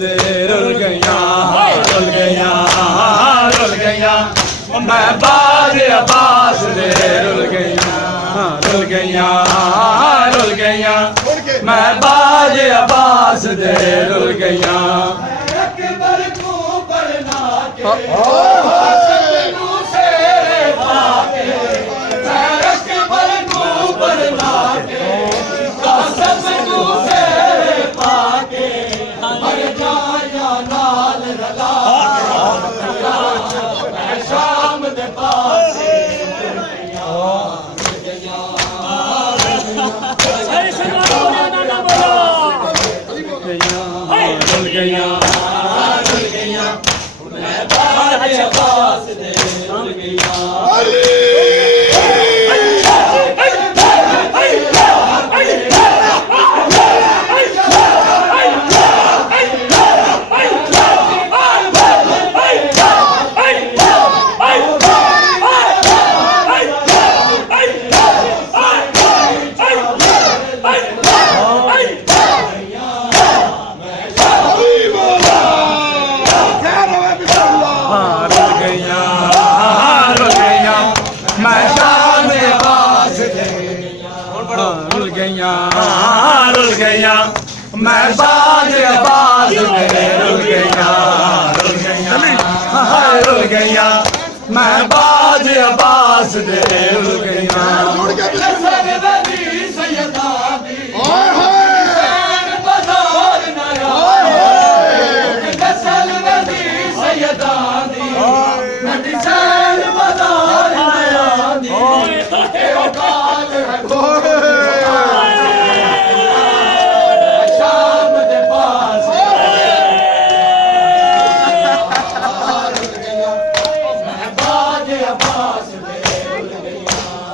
दे rule गईयां rule गईयां rule गईयां मैं बाज अब्बास दे rule गईयां rule गईयां rule गईयां मैं बाज अब्बास दे रुल गईयां अकबर को बरना के सतनू शेरे पाके अकबर को बरना के सतनू शेरे पाके मर जाया नाल रला शाम दे पास रुल गईयां रुल गईयां मैं बाज अब्बास दे रुल गईयां रुल गईयां मैं बाज अब्बास दे रुल गईयां रुल गईयां रुल गईयां मैं बाज अब्बास दे रुल गईयां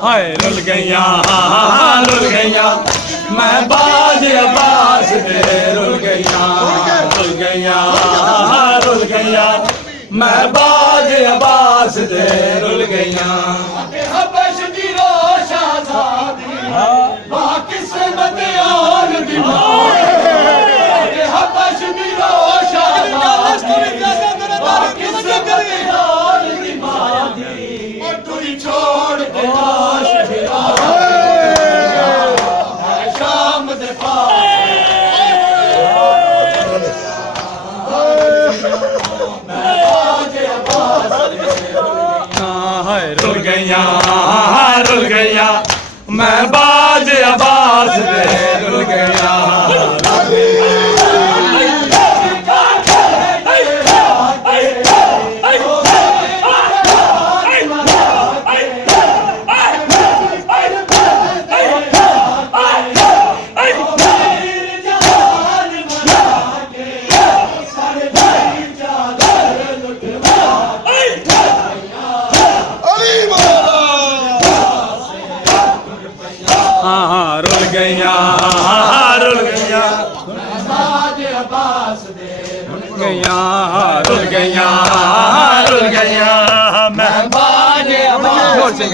हाय रुल गईयां मैं बाज अब्बास दे रुल गईयां रुल गईयां रुल गईयां मैं बाज अब्बास दे रुल गईयां हबश दी रोशाज़ादी किस्मत और दी हबश दी रोशाज़ादी किस्मत और दी तू छोड़ के शाम दे रुल गईयां मैं बाज अब्बास दे रुल गईयां रुल गईयां बाज अब्बास दे रुल गईयां रुल गईयां रुल गईयां मैं बाज अब्बास दे